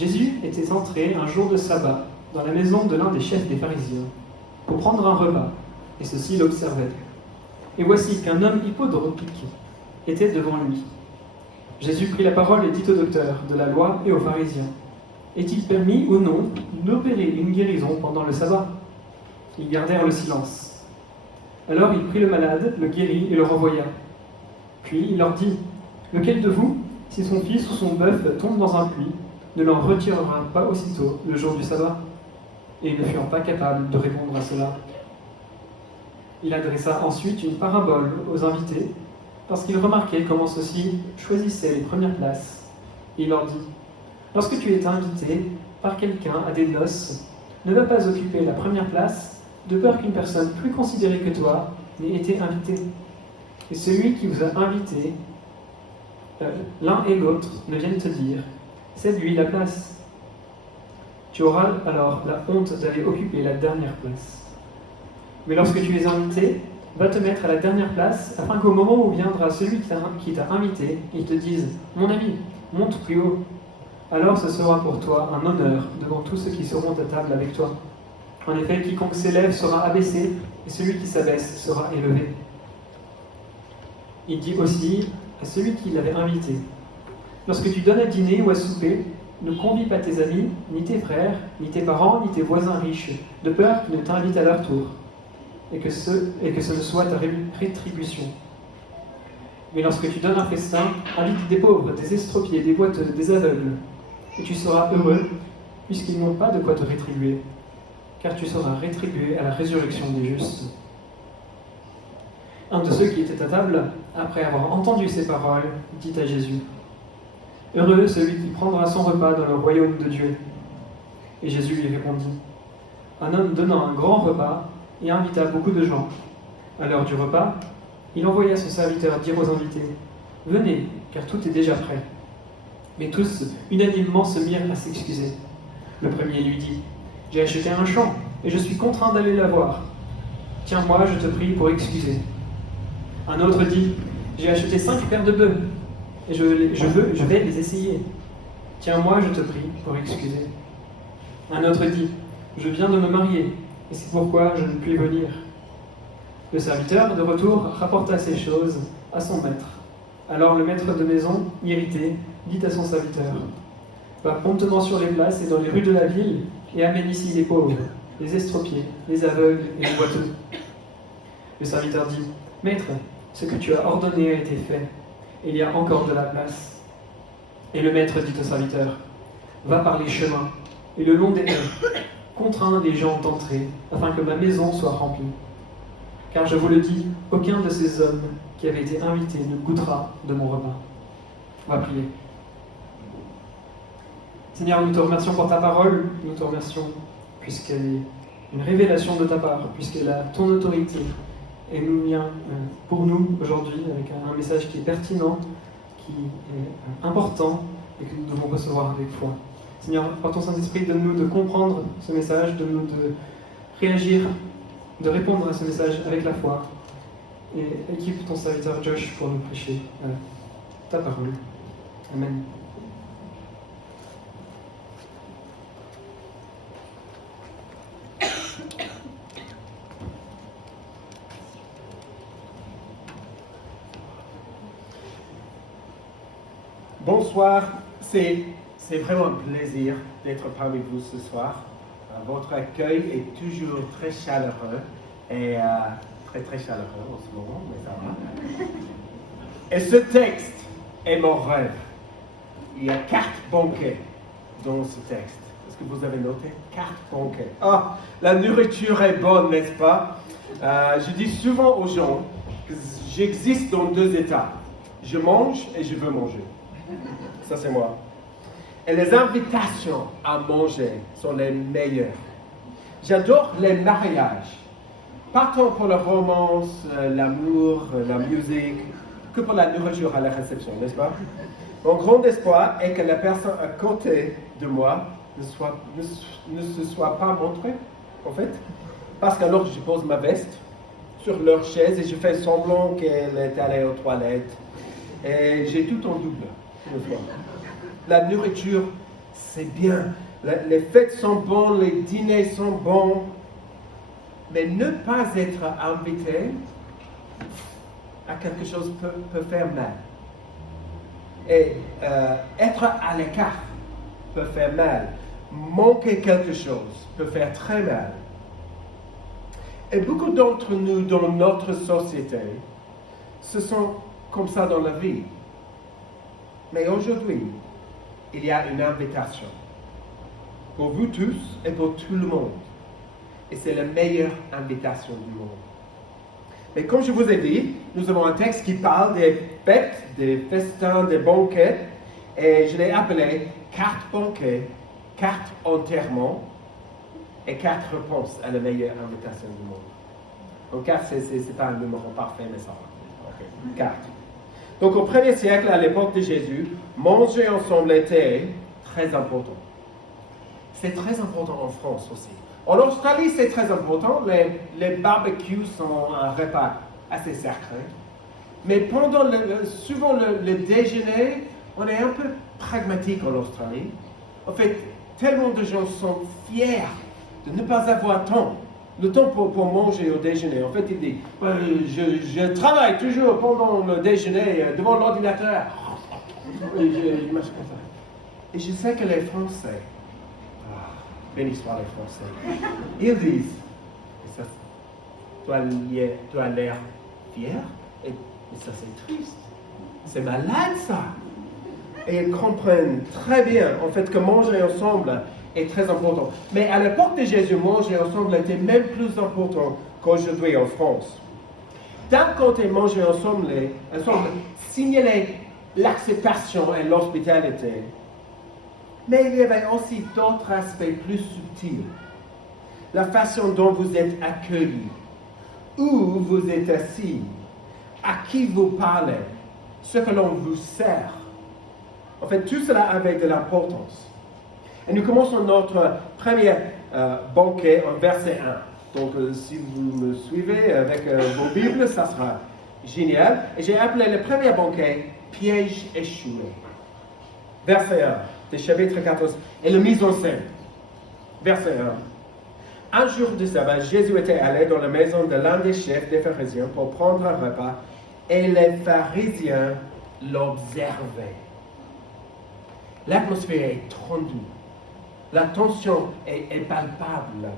Jésus était entré un jour de sabbat dans la maison de l'un des chefs des pharisiens pour prendre un repas, et ceux-ci l'observaient. Et voici qu'un homme hippodropique était devant lui. Jésus prit la parole et dit au docteur de la loi et aux pharisiens: est-il permis ou non d'opérer une guérison pendant le sabbat? Ils gardèrent le silence. Alors il prit le malade, le guérit et le renvoya. Puis il leur dit: lequel de vous, si son fils ou son bœuf tombe dans un puits, ne l'en retirera pas aussitôt le jour du sabbat? Et ils ne furent pas capables de répondre à cela. Il adressa ensuite une parabole aux invités, parce qu'il remarquait comment ceux-ci choisissaient les premières places. Il leur dit: lorsque tu es invité par quelqu'un à des noces, ne va pas occuper la première place, de peur qu'une personne plus considérée que toi n'ait été invitée. Et celui qui vous a invité, l'un et l'autre, ne viennent te dire: cède-lui la place. Tu auras alors la honte d'aller occuper la dernière place. Mais lorsque tu es invité, va te mettre à la dernière place, afin qu'au moment où viendra celui qui t'a invité, il te dise: mon ami, monte plus haut. Alors ce sera pour toi un honneur devant tous ceux qui seront à table avec toi. En effet, quiconque s'élève sera abaissé, et celui qui s'abaisse sera élevé. Il dit aussi à celui qui l'avait invité: lorsque tu donnes à dîner ou à souper, ne convie pas tes amis, ni tes frères, ni tes parents, ni tes voisins riches, de peur qu'ils ne t'invitent à leur tour, et que ce ne soit ta rétribution. Mais lorsque tu donnes un festin, invite des pauvres, des estropiés, des boiteux, des aveugles, et tu seras heureux, puisqu'ils n'ont pas de quoi te rétribuer, car tu seras rétribué à la résurrection des justes. Un de ceux qui étaient à table, après avoir entendu ces paroles, dit à Jésus: heureux celui qui prendra son repas dans le royaume de Dieu. Et Jésus lui répondit: un homme donnant un grand repas et invita beaucoup de gens. À l'heure du repas, il envoya son serviteur dire aux invités: venez, car tout est déjà prêt. Mais tous, unanimement, se mirent à s'excuser. Le premier lui dit: j'ai acheté un champ, et je suis contraint d'aller la voir. Tiens-moi, je te prie, pour excuser. Un autre dit: j'ai acheté 5 paires de bœufs, et je vais les essayer. Tiens-moi, je te prie, pour excuser. Un autre dit: je viens de me marier, et c'est pourquoi je ne puis venir. Le serviteur, de retour, rapporta ces choses à son maître. Alors le maître de maison, irrité, dit à son serviteur: va promptement sur les places et dans les rues de la ville, et amène ici les pauvres, les estropiés, les aveugles et les boiteux. Le serviteur dit: maître, ce que tu as ordonné a été fait, et il y a encore de la place. Et le maître dit au serviteur: va par les chemins, et le long des rues, contrains les gens d'entrer, afin que ma maison soit remplie. Car je vous le dis, aucun de ces hommes qui avaient été invités ne goûtera de mon repas. On va prier. Seigneur, nous te remercions pour ta parole, nous te remercions puisqu'elle est une révélation de ta part, puisqu'elle a ton autorité, et nous vient pour nous aujourd'hui avec un message qui est pertinent, qui est important, et que nous devons recevoir avec foi. Seigneur, par ton Saint-Esprit, donne-nous de comprendre ce message, donne-nous de réagir, de répondre à ce message avec la foi. Et équipe ton serviteur Josh pour nous prêcher ta parole. Amen. Bonsoir, c'est vraiment un plaisir d'être parmi vous ce soir. Votre accueil est toujours très chaleureux et très chaleureux en ce moment, mais ça va. Et ce texte est mon rêve. Il y a carte banquet dans ce texte. Est-ce que vous avez noté? Carte banquet. Ah, la nourriture est bonne, n'est-ce pas? Je dis souvent aux gens que j'existe dans 2 états. Je mange et je veux manger. Ça, c'est moi. Et les invitations à manger sont les meilleures. J'adore les mariages. Pas tant pour la romance, l'amour, la musique, que pour la nourriture à la réception, n'est-ce pas? Mon grand espoir est que la personne à côté de moi ne se soit pas montrée, en fait. Parce qu'alors, je pose ma veste sur leur chaise et je fais semblant qu'elle est allée aux toilettes. Et j'ai tout en double. La nourriture c'est bien. Les fêtes sont bonnes, les dîners sont bons. Mais ne pas être invité à quelque chose peut faire mal. Et être à l'écart peut faire mal. Manquer quelque chose peut faire très mal. Et beaucoup d'entre nous dans notre société, ce sont comme ça dans la vie. Mais aujourd'hui, il y a une invitation pour vous tous et pour tout le monde. Et c'est la meilleure invitation du monde. Mais comme je vous ai dit, nous avons un texte qui parle des fêtes, des festins, des banquets. Et je l'ai appelé carte banquet, carte enterrement et carte réponse à la meilleure invitation du monde. Donc carte, c'est pas un numéro parfait, mais ça va. Okay. Carte. Donc au 1er siècle, à l'époque de Jésus, manger ensemble était très important. C'est très important en France aussi. En Australie, c'est très important. Les barbecues sont un repas assez sacré. Mais pendant souvent le déjeuner, on est un peu pragmatique en Australie. En fait, tellement de gens sont fiers de ne pas avoir le temps pour manger au déjeuner. En fait, ils disent, je travaille toujours pendant le déjeuner devant l'ordinateur. Et je sais que les Français, béni soit les Français, ils disent, ça, tu as l'air fier, et ça c'est triste, c'est malade ça. Et ils comprennent très bien, en fait, que manger ensemble est très important. Mais à l'époque de Jésus, manger ensemble était même plus important qu'aujourd'hui en France. D'un côté, manger ensemble signalait l'acceptation et l'hospitalité. Mais il y avait aussi d'autres aspects plus subtils. La façon dont vous êtes accueillis, où vous êtes assis, à qui vous parlez, ce que l'on vous sert. En fait, tout cela avait de l'importance. Et nous commençons notre premier banquet en verset 1. Donc, si vous me suivez avec vos Bibles, ça sera génial. Et j'ai appelé le premier banquet « Piège échoué ». Verset 1. de chapitre 14, et la mise en scène. Verset 1. Un jour de sabbat, Jésus était allé dans la maison de l'un des chefs des pharisiens pour prendre un repas, et les pharisiens l'observaient. L'atmosphère est tendue. La tension est palpable là-bas.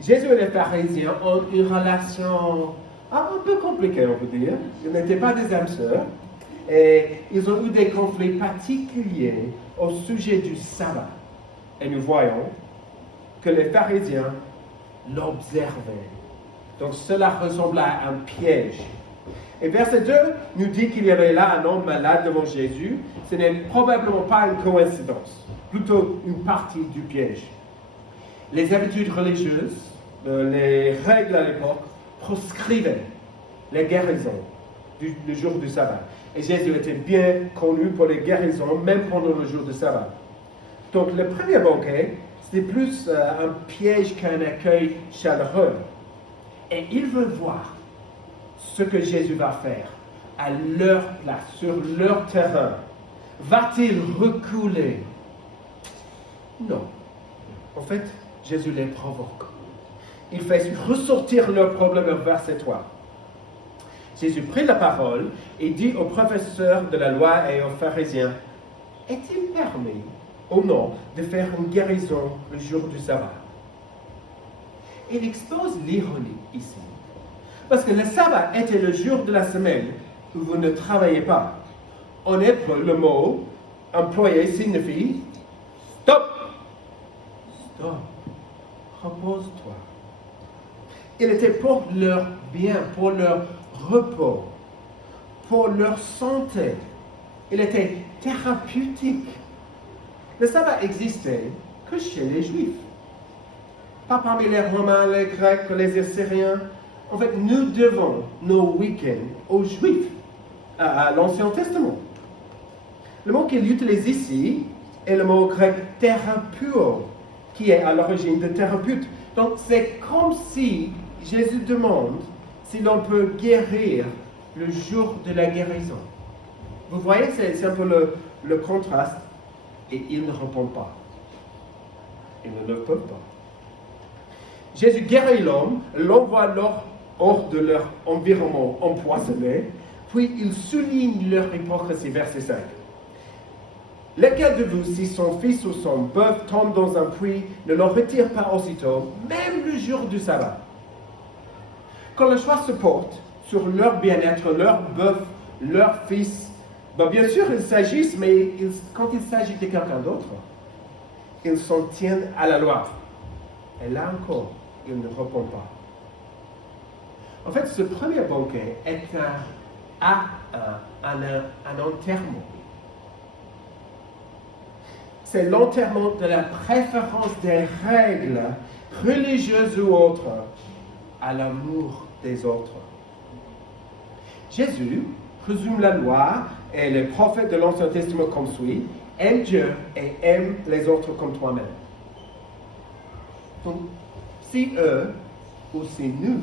Jésus et les pharisiens ont une relation un peu compliquée, on peut dire. Ils n'étaient pas des âmes sœurs. Et ils ont eu des conflits particuliers au sujet du sabbat. Et nous voyons que les pharisiens l'observaient. Donc cela ressemble à un piège. Et verset 2 nous dit qu'il y avait là un homme malade devant Jésus. Ce n'est probablement pas une coïncidence, plutôt une partie du piège. Les habitudes religieuses, les règles à l'époque, proscrivaient les guérisons du jour du sabbat. Et Jésus était bien connu pour les guérisons, même pendant le jour du sabbat. Donc le premier banquet, c'était plus un piège qu'un accueil chaleureux. Et ils veulent voir ce que Jésus va faire à leur place, sur leur terrain. Va-t-il reculer? Non. En fait, Jésus les provoque. Il fait ressortir leurs problèmes au verset 3. Jésus prit la parole et dit aux professeurs de la loi et aux pharisiens, « Est-il permis, ou non, de faire une guérison le jour du sabbat ?» Il expose l'ironie ici. Parce que le sabbat était le jour de la semaine où vous ne travaillez pas. En hébreu, le mot employé signifie « Stop !»« Stop ! Repose-toi !» Il était pour leur bien, pour leur repos, pour leur santé. Il était thérapeutique. Le sabbat existait que chez les Juifs. Pas parmi les Romains, les Grecs, les Assyriens. En fait, nous devons nos week-ends aux Juifs, à l'Ancien Testament. Le mot qu'il utilise ici est le mot grec thérapeuo, qui est à l'origine de thérapeute. Donc, c'est comme si Jésus demande si l'on peut guérir le jour de la guérison. Vous voyez, c'est un peu le contraste. et ils ne répondent pas. Ils ne le peuvent pas. Jésus guérit l'homme, l'envoie hors de leur environnement empoisonné, puis il souligne leur hypocrisie, verset 5. Lequel de vous, si son fils ou son bœuf tombe dans un puits, ne l'en retire pas aussitôt, même le jour du sabbat? Quand le choix se porte sur leur bien-être, leur bœuf, leur fils, bien sûr ils s'agissent, mais quand il s'agit de quelqu'un d'autre, ils s'en tiennent à la loi. Et là encore, ils ne répondent pas. En fait, ce premier banquet est un enterrement. C'est l'enterrement de la préférence des règles religieuses ou autres à l'amour des autres. Jésus résume la loi et les prophètes de l'Ancien Testament comme suit: aime Dieu et aime les autres comme toi-même. Donc, si eux ou si nous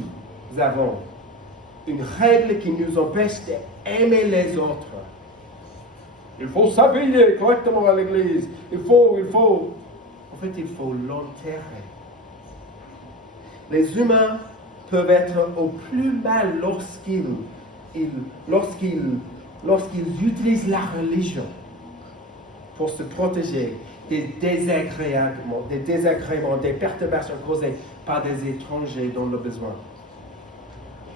avons une règle qui nous empêche d'aimer les autres, il faut s'habiller correctement à l'église, il faut. En fait, il faut l'enterrer. Les humains peuvent être au plus mal lorsqu'ils utilisent la religion pour se protéger des désagréments, des perturbations causées par des étrangers dans le besoin.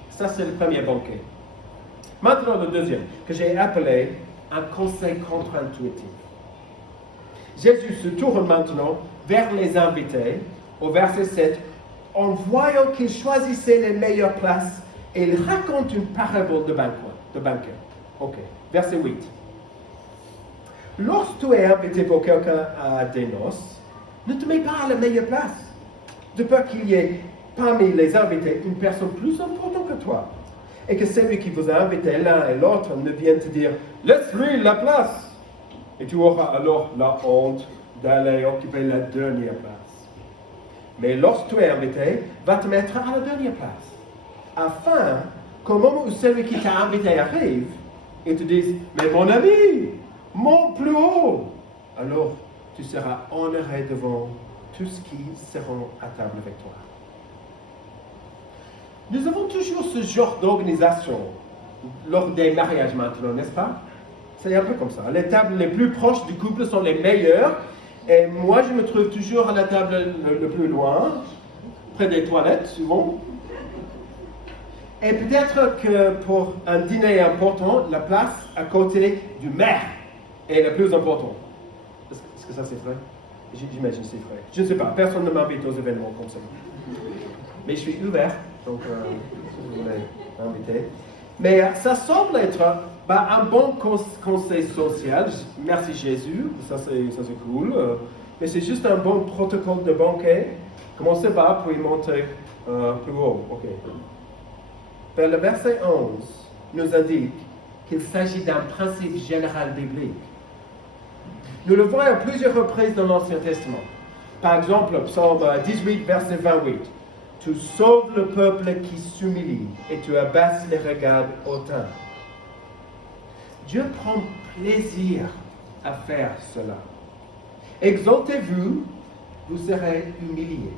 Ça, c'est le premier banquet. Maintenant, le deuxième, que j'ai appelé un conseil contre-intuitif. Jésus se tourne maintenant vers les invités, au verset 7, en voyant qu'ils choisissaient les meilleures places, et il raconte une parabole de banquet. Ok, verset 8. Lorsque tu es invité pour quelqu'un à des noces, ne te mets pas à la meilleure place, de peur qu'il y ait parmi les invités une personne plus importante que toi, et que celui qui vous a invité l'un et l'autre ne vienne te dire « Laisse-lui la place !» Et tu auras alors la honte d'aller occuper la dernière place. Mais lorsque tu es invité, va te mettre à la dernière place, afin qu'au moment où celui qui t'a invité arrive, il te dise « Mais mon ami, monte plus haut !» Alors tu seras honoré devant tous qui seront à table avec toi. Nous avons toujours ce genre d'organisation lors des mariages maintenant, n'est-ce pas? C'est un peu comme ça. Les tables les plus proches du couple sont les meilleures. Et moi, je me trouve toujours à la table le plus loin, près des toilettes, souvent. Et peut-être que pour un dîner important, la place à côté du maire est la plus importante. Est-ce que ça c'est vrai? J'imagine que c'est vrai. Je ne sais pas, personne ne m'invite aux événements comme ça. Mais je suis ouvert, donc vous voulez m'inviter. Mais ça semble être un bon conseil social. Merci Jésus, ça c'est cool. Mais c'est juste un bon protocole de banquet. Commencez bas, puis montez plus haut. Ok. Vers le verset 11 nous indique qu'il s'agit d'un principe général biblique. Nous le voyons à plusieurs reprises dans l'Ancien Testament. Par exemple, Psaume 18, verset 28. Tu sauves le peuple qui s'humilie et tu abaisses les regards hautains. Dieu prend plaisir à faire cela. Exaltez-vous, vous serez humiliés.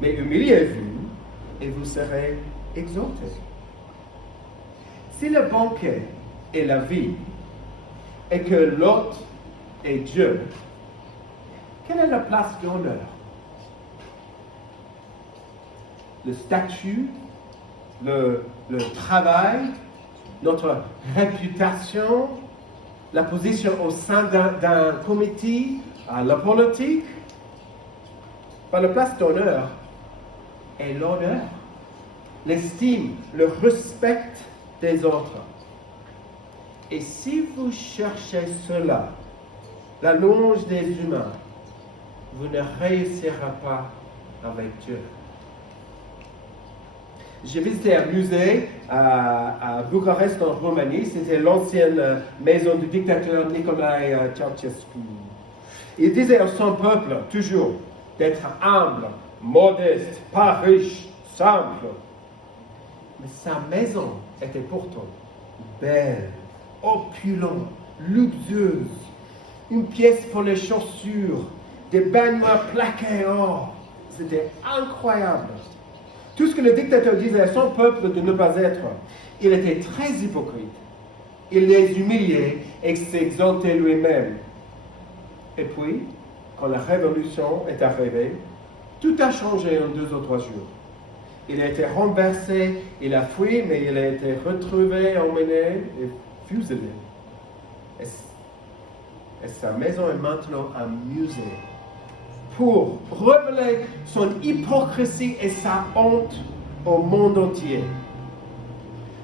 Mais humiliez-vous et vous serez exaltés. Si le banquet est la vie et que l'hôte est Dieu, quelle est la place d'honneur? Le statut, le travail, notre réputation, la position au sein d'un comité, la politique. La place d'honneur est l'honneur, l'estime, le respect des autres. Et si vous cherchez cela, la louange des humains, vous ne réussirez pas avec Dieu. J'ai visité un musée à Bucarest, en Roumanie. C'était l'ancienne maison du dictateur Nicolae Ceausescu. Il disait à son peuple, toujours, d'être humble, modeste, pas riche, simple. Mais sa maison était pourtant belle, opulente, luxueuse. une pièce pour les chaussures, des baignoires plaquées or. C'était incroyable. Tout ce que le dictateur disait à son peuple de ne pas être, il était très hypocrite. Il les humiliait et s'exaltait lui-même. Et puis, quand la révolution est arrivée, tout a changé en 2 ou 3 jours. Il a été renversé, il a fui, mais il a été retrouvé, emmené et fusillé. Et sa maison est maintenant un musée pour révéler son hypocrisie et sa honte au monde entier.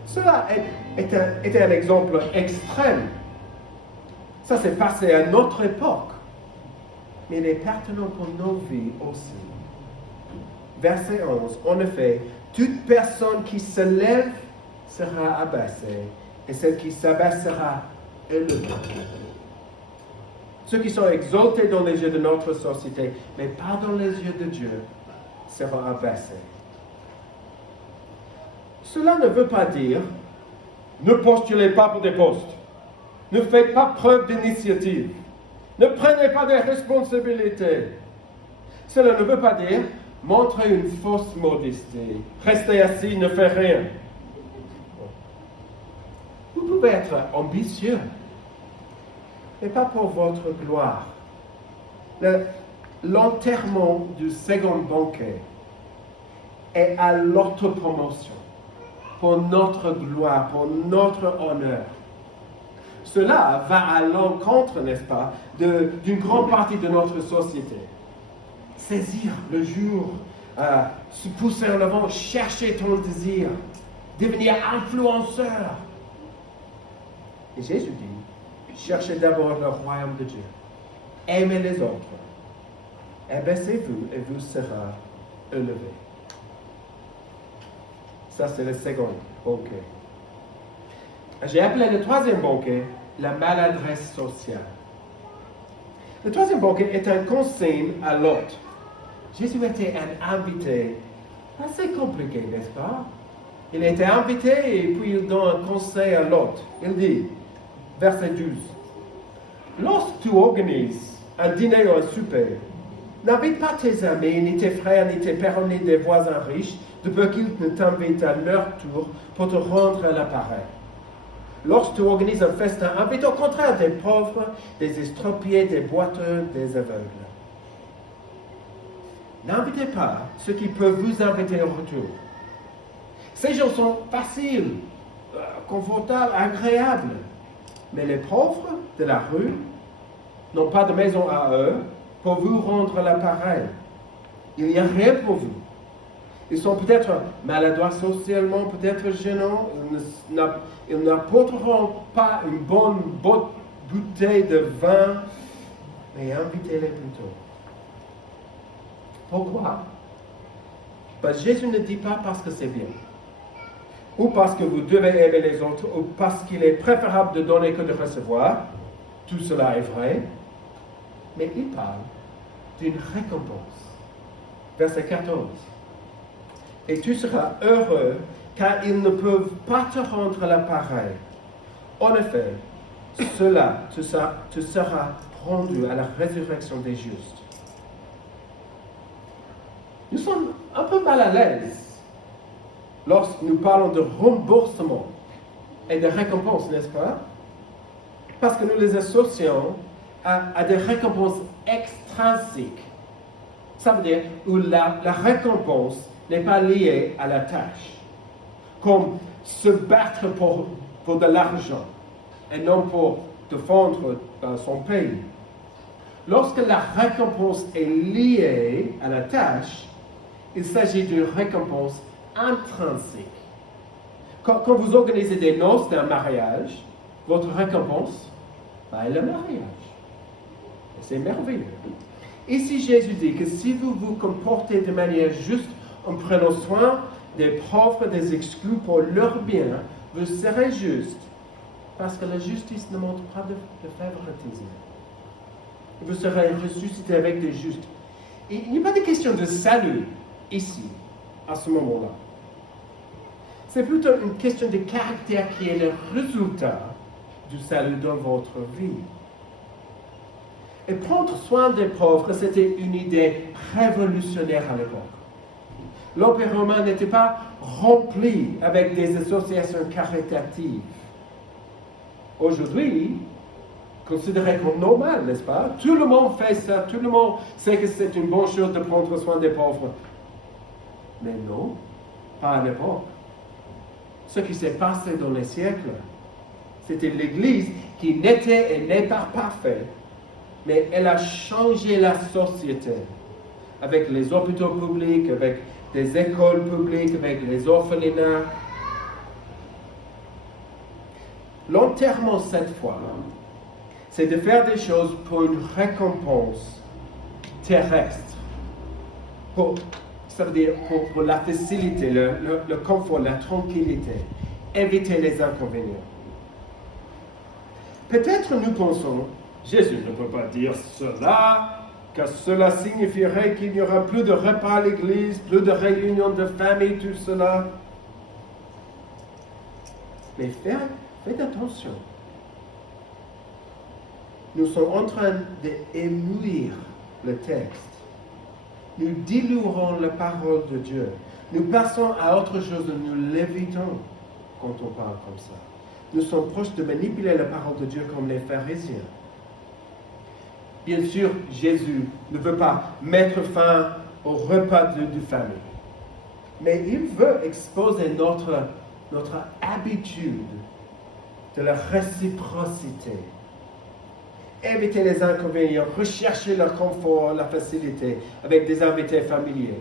Cela était un exemple extrême. Ça s'est passé à notre époque, mais il est pertinent pour nos vies aussi. Verset 11, en effet, toute personne qui se lève sera abaissée, et celle qui s'abaisse sera élevée. Ceux qui sont exaltés dans les yeux de notre société, mais pas dans les yeux de Dieu, seront abaissés. Cela ne veut pas dire ne postulez pas pour des postes, ne faites pas preuve d'initiative, ne prenez pas des responsabilités. Cela ne veut pas dire montrez une fausse modestie, restez assis, ne faites rien. Vous pouvez être ambitieux, mais pas pour votre gloire. L'enterrement du second banquet est à l'autopromotion, pour notre gloire, pour notre honneur. Cela va à l'encontre, n'est-ce pas, d'une grande partie de notre société. Saisir le jour, se pousser en avant, chercher ton désir, devenir influenceur. Et Jésus dit, cherchez d'abord le royaume de Dieu. Aimez les autres. Abaissez-vous et vous serez élevés. Ça, c'est le second banquet. J'ai appelé le troisième banquet la maladresse sociale. Le troisième banquet est un consigne à l'hôte. Jésus était un invité assez compliqué, n'est-ce pas? Il était invité et puis il donne un conseil à l'hôte. Il dit, verset 12, lorsque tu organises un dîner ou un souper, n'invite pas tes amis, ni tes frères, ni tes parents, ni des voisins riches, de peur qu'ils ne t'invitent à leur tour pour te rendre à l'appareil. Lorsque tu organises un festin, invite au contraire des pauvres, des estropiés, des boiteux, des aveugles. N'invitez pas ceux qui peuvent vous inviter au retour. Ces gens sont faciles, confortables, agréables. Mais les pauvres de la rue n'ont pas de maison à eux pour vous rendre l'appareil. Il n'y a rien pour vous. Ils sont peut-être maladroits socialement, peut-être gênants. Ils n'apporteront pas une bonne bouteille de vin, mais invitez-les plutôt. Pourquoi? Parce que Jésus ne dit pas parce que c'est bien, ou parce que vous devez aimer les autres, ou parce qu'il est préférable de donner que de recevoir. Tout cela est vrai, mais il parle d'une récompense. Verset 14. Et tu seras heureux, car ils ne peuvent pas te rendre l'appareil. En effet, cela te sera rendu à la résurrection des justes. Nous sommes un peu mal à l'aise lorsque nous parlons de remboursement et de récompense, n'est-ce pas? Parce que nous les associons à des récompenses extrinsiques. Ça veut dire où la récompense n'est pas liée à la tâche. Comme se battre pour de l'argent et non pour défendre son pays. Lorsque la récompense est liée à la tâche, il s'agit d'une récompense intrinsèque. Quand vous organisez des noces d'un mariage, votre récompense est le mariage. Et c'est merveilleux. Ici, Jésus dit que si vous vous comportez de manière juste en prenant soin des pauvres, des exclus pour leur bien, vous serez juste. Parce que la justice ne montre pas de favoritisme. Vous serez ressuscité avec des justes. Il n'y a pas de question de salut ici, à ce moment-là. C'est plutôt une question de caractère qui est le résultat du salut dans votre vie. Et prendre soin des pauvres, c'était une idée révolutionnaire à l'époque. L'Empire romain n'était pas rempli avec des associations caritatives. Aujourd'hui, considéré comme normal, n'est-ce pas? Tout le monde fait ça, tout le monde sait que c'est une bonne chose de prendre soin des pauvres. Mais non, pas à l'époque. Ce qui s'est passé dans les siècles, c'était l'Église qui n'était et n'est pas parfaite, mais elle a changé la société avec les hôpitaux publics, avec des écoles publiques, avec les orphelinats. L'enterrement, cette fois, c'est de faire des choses pour une récompense terrestre. Ça veut dire pour la facilité, le confort, la tranquillité, éviter les inconvénients. Peut-être nous pensons, Jésus ne peut pas dire cela, car cela signifierait qu'il n'y aura plus de repas à l'église, plus de réunions de famille, tout cela. Mais faites attention. Nous sommes en train d'émouir le texte. Nous diluons la parole de Dieu. Nous passons à autre chose, nous l'évitons quand on parle comme ça. Nous sommes proches de manipuler la parole de Dieu comme les pharisiens. Bien sûr, Jésus ne veut pas mettre fin au repas de famille. Mais il veut exposer notre habitude de la réciprocité. Éviter les inconvénients, rechercher le confort, la facilité avec des invités familiers.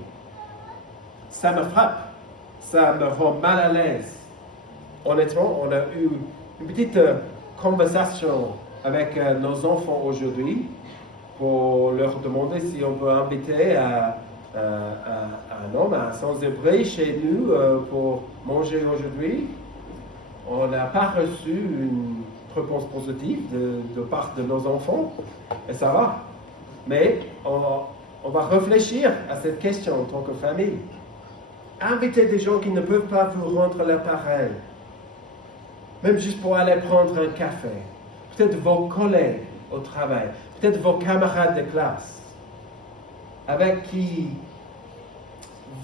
Ça me frappe, ça me rend mal à l'aise. Honnêtement, on a eu une petite conversation avec nos enfants aujourd'hui pour leur demander si on peut inviter un homme, un sans-abri chez nous pour manger aujourd'hui. On n'a pas reçu une réponse positive de part de nos enfants, et ça va. Mais on va réfléchir à cette question en tant que famille. Invitez des gens qui ne peuvent pas vous rendre l'appareil, même juste pour aller prendre un café. Peut-être vos collègues au travail, peut-être vos camarades de classe, avec qui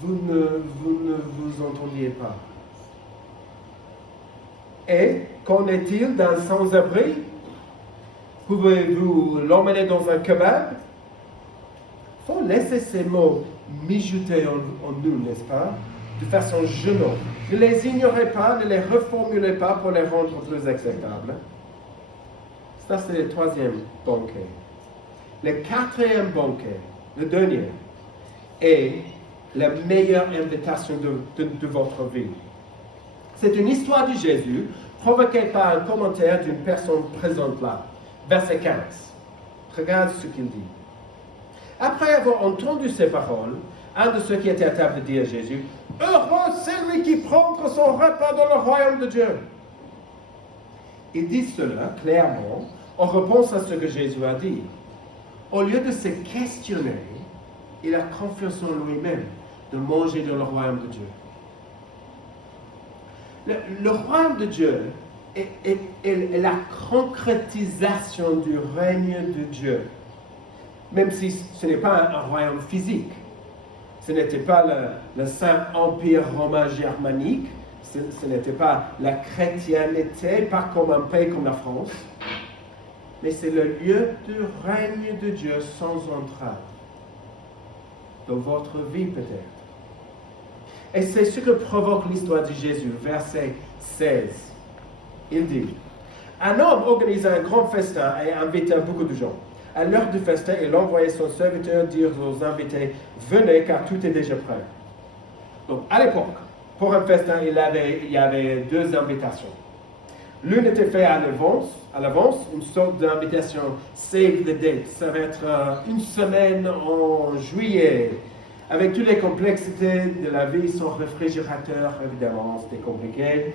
vous ne vous entendiez pas. Et qu'en est-il d'un sans-abri? Pouvez-vous l'emmener dans un kebab? Il faut laisser ces mots mijoter en nous, n'est-ce pas? De façon gênante. Ne les ignorez pas, ne les reformulez pas pour les rendre plus acceptables. Ça, c'est le troisième banquet. Le quatrième banquet, le dernier, est la meilleure invitation de votre vie. C'est une histoire de Jésus provoquée par un commentaire d'une personne présente là. Verset 15. Regarde ce qu'il dit. Après avoir entendu ces paroles, un de ceux qui étaient à table dit à Jésus, « Heureux celui qui prend son repas dans le royaume de Dieu. » Il dit cela clairement en réponse à ce que Jésus a dit. Au lieu de se questionner, il a confiance en lui-même de manger dans le royaume de Dieu. Le royaume de Dieu est la concrétisation du règne de Dieu. Même si ce n'est pas un royaume physique. Ce n'était pas le Saint Empire romain germanique. Ce n'était pas la chrétienté, pas comme un pays comme la France. Mais c'est le lieu du règne de Dieu sans entrave. Dans votre vie peut-être. Et c'est ce que provoque l'histoire de Jésus, verset 16. Il dit, « Un homme organisa un grand festin et invita beaucoup de gens. À l'heure du festin, il envoyait son serviteur dire aux invités, « Venez, car tout est déjà prêt. » Donc, à l'époque, pour un festin, il y avait deux invitations. L'une était faite à l'avance, une sorte d'invitation save the date. Ça va être une semaine en juillet, avec toutes les complexités de la vie, sans réfrigérateur, évidemment, c'était compliqué.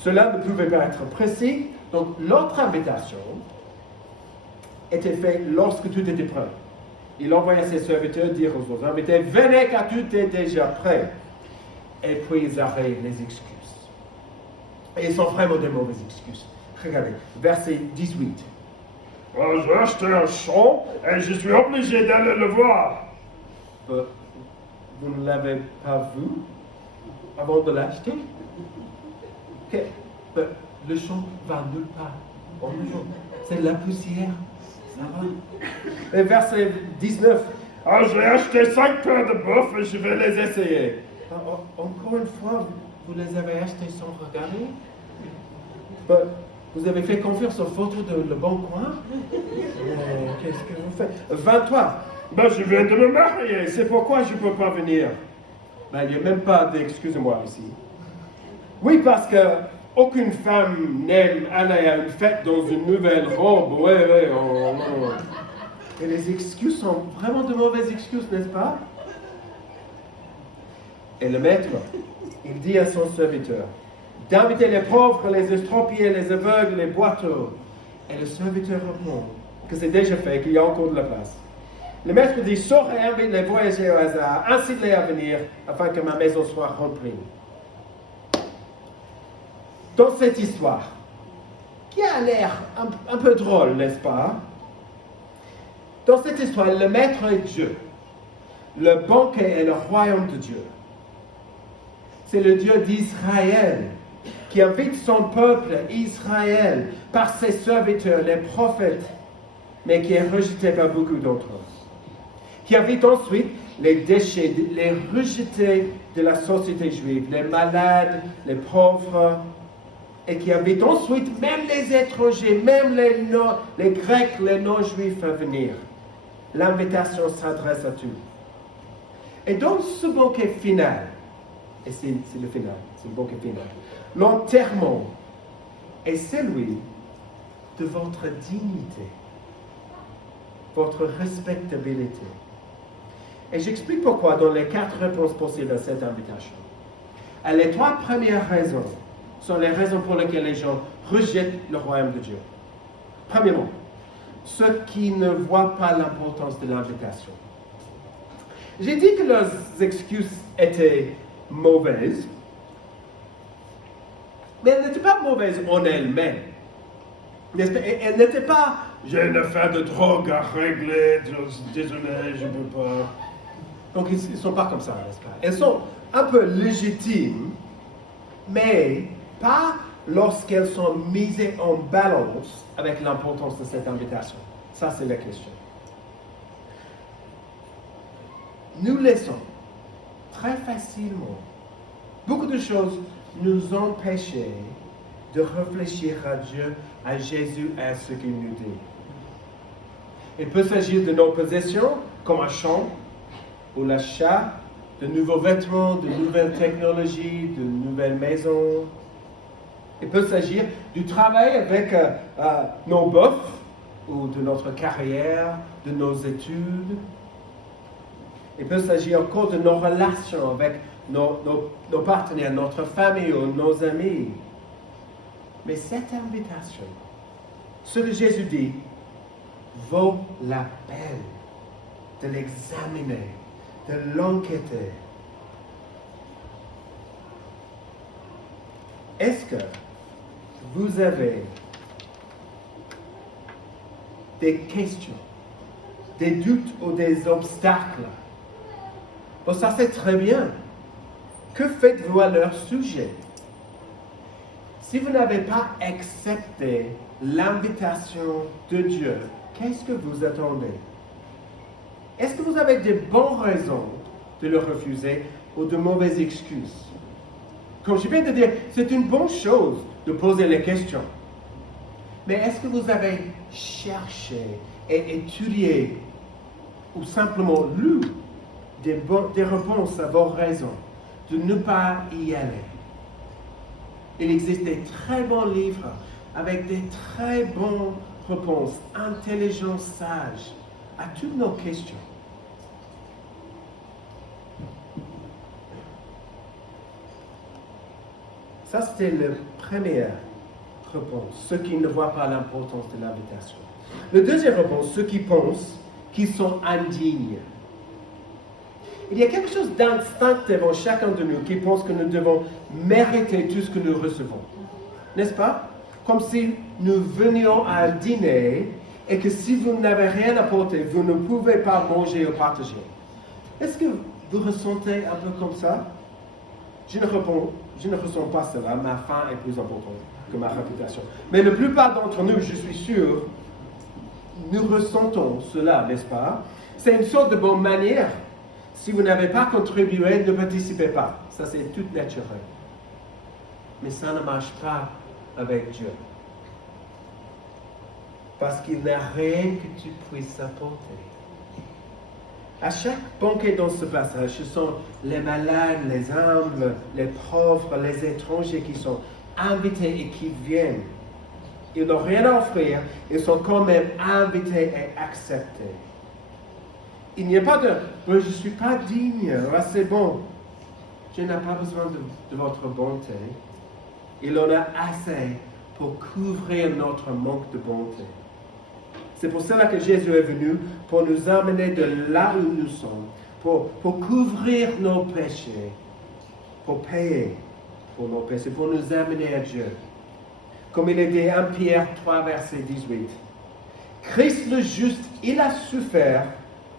Cela ne pouvait pas être précis. Donc, l'autre invitation était faite lorsque tout était prêt. Il envoyait ses serviteurs dire aux autres invités, « Venez car tout est déjà prêt. » Et puis, ils arrivent les excuses. Et ils sont vraiment de mauvaises excuses. Regardez, verset 18. J'ai acheté un champ et je suis obligé d'aller le voir. Vous ne l'avez pas vu avant de l'acheter? Le champ va nulle part. C'est de la poussière. Ça va. Et verset 19. J'ai acheté 5 paires de bœufs et je vais les essayer. Encore une fois, vous les avez achetés sans regarder? Vous avez fait confiance aux photos de Le Bon Coin? Qu'est-ce que vous faites? 23. Je viens de me marier, c'est pourquoi je ne peux pas venir. Il n'y a même pas d'excuse-moi ici. Oui, parce que aucune femme n'aime aller à une fête dans une nouvelle robe. Ouais, Et les excuses sont vraiment de mauvaises excuses, n'est-ce pas? Et le maître, il dit à son serviteur d'inviter les pauvres, les estropiés, les aveugles, les boiteux. Et le serviteur répond que c'est déjà fait, qu'il y a encore de la place. Le maître dit, sors et invite les voyageurs au hasard, incite-les à venir, afin que ma maison soit remplie. Dans cette histoire, qui a l'air un peu drôle, n'est-ce pas? Dans cette histoire, le maître est Dieu. Le banquet est le royaume de Dieu. C'est le Dieu d'Israël qui invite son peuple, Israël, par ses serviteurs, les prophètes, mais qui est rejeté par beaucoup d'entre eux. Qui invite ensuite les déchets, les rejetés de la société juive, les malades, les pauvres, et qui invite ensuite même les étrangers, même les Grecs, les non-juifs à venir. L'invitation s'adresse à tous. Et dans ce banquet final, et c'est le final, c'est le banquet final, l'enterrement est celui de votre dignité, votre respectabilité. Et j'explique pourquoi dans les 4 réponses possibles à cette invitation. Les 3 premières raisons sont les raisons pour lesquelles les gens rejettent le royaume de Dieu. Premièrement, ceux qui ne voient pas l'importance de l'invitation. J'ai dit que leurs excuses étaient mauvaises, mais elles n'étaient pas mauvaises en elles-mêmes. Elles n'étaient pas « j'ai une affaire de drogue à régler, désolé, je ne peux pas ». Donc ils ne sont pas comme ça, n'est-ce pas? Elles sont un peu légitimes, mais pas lorsqu'elles sont mises en balance avec l'importance de cette invitation. Ça, c'est la question. Nous laissons très facilement beaucoup de choses nous empêcher de réfléchir à Dieu, à Jésus, à ce qu'il nous dit. Il peut s'agir de nos possessions, comme un champ, ou l'achat de nouveaux vêtements, de nouvelles technologies, de nouvelles maisons. Il peut s'agir du travail avec nos bofs, ou de notre carrière, de nos études. Il peut s'agir encore de nos relations avec nos partenaires, notre famille ou nos amis. Mais cette invitation, ce que Jésus dit, vaut la peine de l'examiner, de l'enquêter. Est-ce que vous avez des questions, des doutes ou des obstacles? Bon, ça c'est très bien. Que faites-vous à leur sujet? Si vous n'avez pas accepté l'invitation de Dieu, qu'est-ce que vous attendez? Est-ce que vous avez de bonnes raisons de le refuser ou de mauvaises excuses? Comme je viens de dire, c'est une bonne chose de poser les questions. Mais est-ce que vous avez cherché et étudié ou simplement lu des réponses à vos raisons de ne pas y aller? Il existe des très bons livres avec des très bonnes réponses, intelligents, sages, à toutes nos questions. Ça, c'était la première réponse, ceux qui ne voient pas l'importance de l'invitation. La deuxième réponse, ceux qui pensent qu'ils sont indignes. Il y a quelque chose d'instinctif en chacun de nous qui pense que nous devons mériter tout ce que nous recevons. N'est-ce pas? Comme si nous venions à un dîner et que si vous n'avez rien apporté, vous ne pouvez pas manger ou partager. Est-ce que vous ressentez un peu comme ça? Je ne ressens pas cela. Ma faim est plus importante que ma réputation. Mais la plupart d'entre nous, je suis sûr, nous ressentons cela, n'est-ce pas? C'est une sorte de bonne manière. Si vous n'avez pas contribué, ne participez pas. Ça, c'est tout naturel. Mais ça ne marche pas avec Dieu. Parce qu'il n'y a rien que tu puisses apporter. À chaque banquet dans ce passage, ce sont les malades, les humbles, les pauvres, les étrangers qui sont invités et qui viennent. Ils n'ont rien à offrir, ils sont quand même invités et acceptés. Il n'y a pas de « je ne suis pas digne, c'est bon ». Dieu n'a pas besoin de votre bonté. Il en a assez pour couvrir notre manque de bonté. C'est pour cela que Jésus est venu, pour nous amener de là où nous sommes, pour couvrir nos péchés, pour payer pour nos péchés, pour nous amener à Dieu. Comme il est dit 1 Pierre 3, verset 18. Christ le juste, il a souffert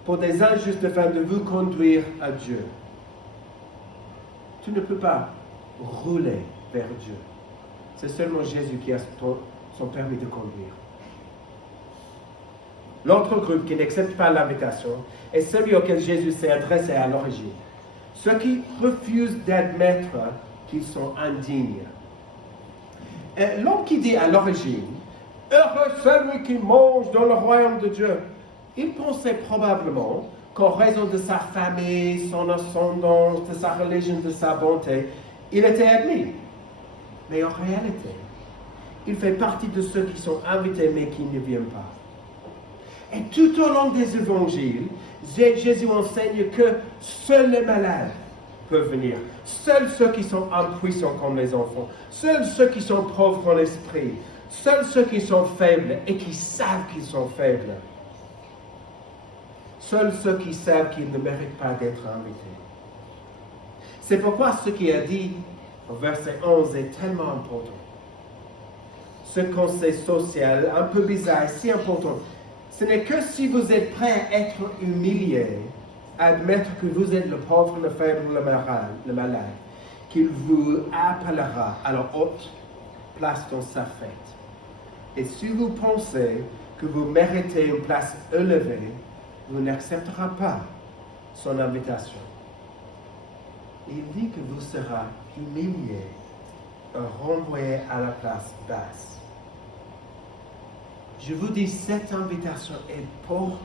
pour des injustes afin de vous conduire à Dieu. Tu ne peux pas rouler vers Dieu. C'est seulement Jésus qui a son permis de conduire. L'autre groupe qui n'accepte pas l'invitation est celui auquel Jésus s'est adressé à l'origine. Ceux qui refusent d'admettre qu'ils sont indignes. L'homme qui dit à l'origine, « Heureux celui qui mange dans le royaume de Dieu », il pensait probablement qu'en raison de sa famille, son ascendance, de sa religion, de sa bonté, il était admis. Mais en réalité, il fait partie de ceux qui sont invités mais qui ne viennent pas. Et tout au long des évangiles, Jésus enseigne que seuls les malades peuvent venir. Seuls ceux qui sont impuissants comme les enfants. Seuls ceux qui sont pauvres en esprit. Seuls ceux qui sont faibles et qui savent qu'ils sont faibles. Seuls ceux qui savent qu'ils ne méritent pas d'être invités. C'est pourquoi ce qui est dit au verset 11 est tellement important. Ce conseil social un peu bizarre est si important. Ce n'est que si vous êtes prêt à être humilié, à admettre que vous êtes le pauvre, le faible, le malade, qu'il vous appellera à la haute place dans sa fête. Et si vous pensez que vous méritez une place élevée, vous n'accepterez pas son invitation. Il dit que vous serez humilié et renvoyé à la place basse. Je vous dis, cette invitation est pour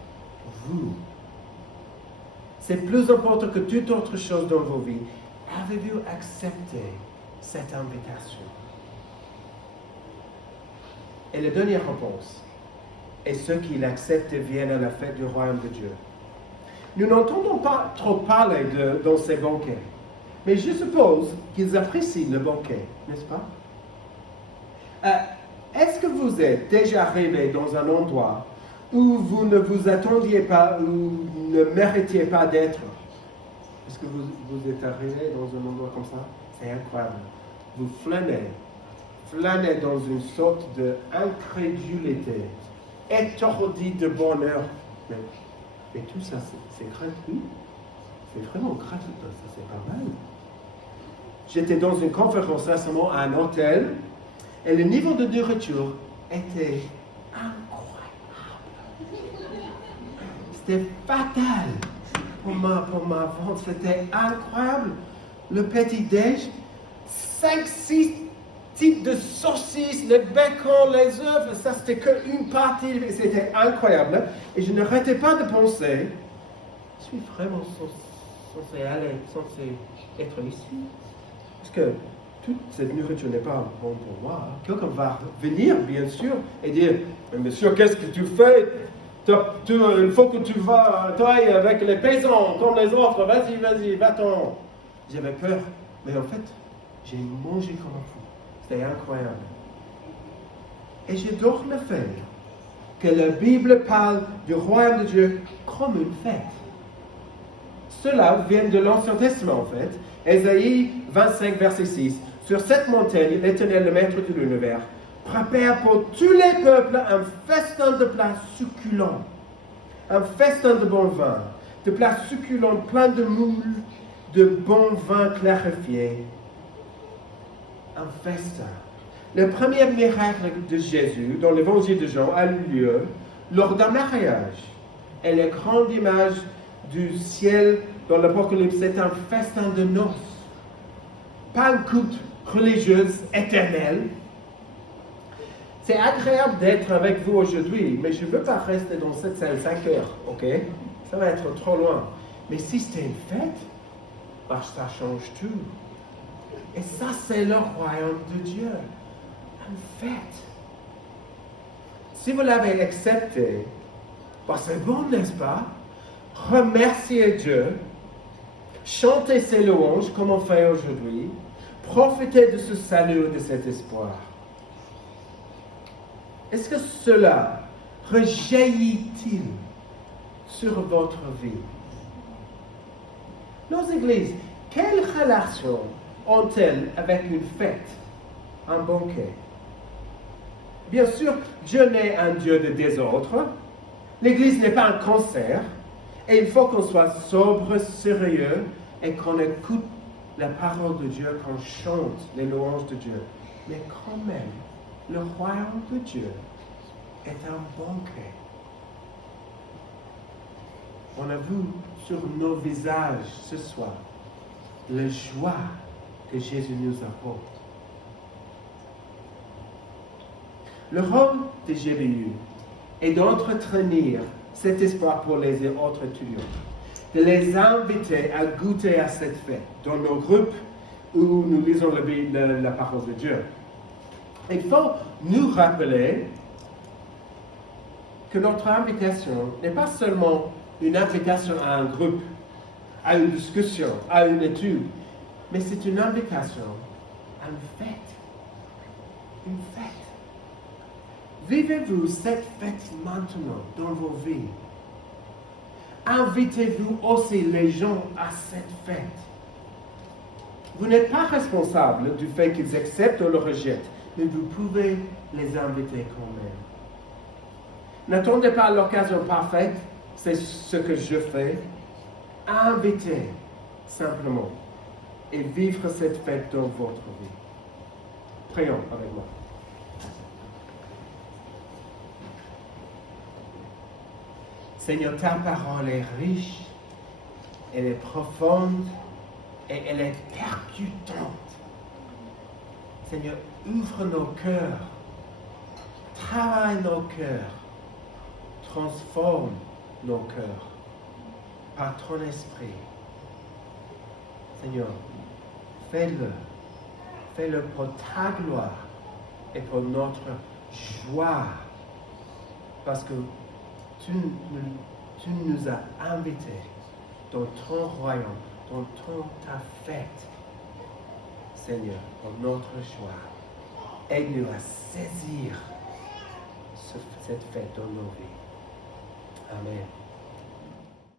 vous. C'est plus important que toute autre chose dans vos vies. Avez-vous accepté cette invitation? Et la dernière réponse est ceux qui l'acceptent viennent à la fête du royaume de Dieu. Nous n'entendons pas trop parler dans ces banquets, mais je suppose qu'ils apprécient le banquet, n'est-ce pas? Est-ce que vous êtes déjà arrivé dans un endroit où vous ne vous attendiez pas ou ne méritiez pas d'être? Est-ce que vous êtes arrivé dans un endroit comme ça? C'est incroyable. Vous flânez dans une sorte d'incrédulité, étourdi de bonheur. Mais tout ça, c'est gratuit. C'est vraiment gratuit. Ça, c'est pas mal. J'étais dans une conférence récemment à un hôtel. Et le niveau de nourriture était incroyable. C'était fatal pour ma vente. C'était incroyable. Le petit-déj, 5-6 types de saucisses, le bacon, les œufs, ça c'était qu'une partie. C'était incroyable. Et je n'arrêtais pas de penser, je suis vraiment censé être ici. Parce que toute cette nourriture n'est pas bonne pour moi. Quelqu'un va venir, bien sûr, et dire, mais monsieur, qu'est-ce que tu fais? Il faut que tu travailles avec les paysans, comme les autres. Vas-y, va-t'en. J'avais peur, mais en fait, j'ai mangé comme un fou. C'était incroyable. Et j'adore le fait que la Bible parle du royaume de Dieu comme une fête. Cela vient de l'Ancien Testament, en fait. Ésaïe 25, verset 6. Sur cette montagne, l'Éternel, le Maître de l'univers, prépare pour tous les peuples un festin de plats succulents, un festin de bon vin, de plats succulents pleins de moules, de bon vin clarifié. Un festin. Le premier miracle de Jésus dans l'évangile de Jean a eu lieu lors d'un mariage. Et la grande image du ciel dans l'Apocalypse, c'est un festin de noces. Pas une coupe religieuse éternelle. C'est agréable d'être avec vous aujourd'hui, mais je ne veux pas rester dans cette salle 5 heures, ok? Ça va être trop loin. Mais si c'était une fête, bah, ça change tout. Et ça, c'est le royaume de Dieu. Une fête. Si vous l'avez accepté, bah, c'est bon, n'est-ce pas? Remerciez Dieu, chantez ses louanges comme on fait aujourd'hui, profitez de ce salut et de cet espoir. Est-ce que cela rejaillit-il sur votre vie? Nos églises, quelle relation ont-elles avec une fête, un banquet? Bien sûr, Dieu n'est un Dieu de désordre. L'Église n'est pas un concert. Et il faut qu'on soit sobre, sérieux et qu'on écoute la parole de Dieu, qu'on chante les louanges de Dieu. Mais quand même, le royaume de Dieu est un banquet. On a vu sur nos visages ce soir la joie que Jésus nous apporte. Le rôle de GBU est d'entretenir cet espoir pour les autres étudiants, de les inviter à goûter à cette fête dans nos groupes où nous lisons la parole de Dieu. Il faut nous rappeler que notre invitation n'est pas seulement une invitation à un groupe, à une discussion, à une étude, mais c'est une invitation à une fête. Une fête. Vivez-vous cette fête maintenant dans vos vies. Invitez-vous aussi les gens à cette fête. Vous n'êtes pas responsable du fait qu'ils acceptent ou le rejettent, mais vous pouvez les inviter quand même. N'attendez pas l'occasion parfaite, c'est ce que je fais. Invitez simplement et vivre cette fête dans votre vie. Prions avec moi. Seigneur, ta parole est riche, elle est profonde et elle est percutante. Seigneur, ouvre nos cœurs, travaille nos cœurs, transforme nos cœurs par ton esprit. Seigneur, fais-le pour ta gloire et pour notre joie, parce que tu nous as invités dans ton royaume, dans ta fête, Seigneur, pour notre joie. Aide-nous à saisir cette fête dans nos vies. Amen.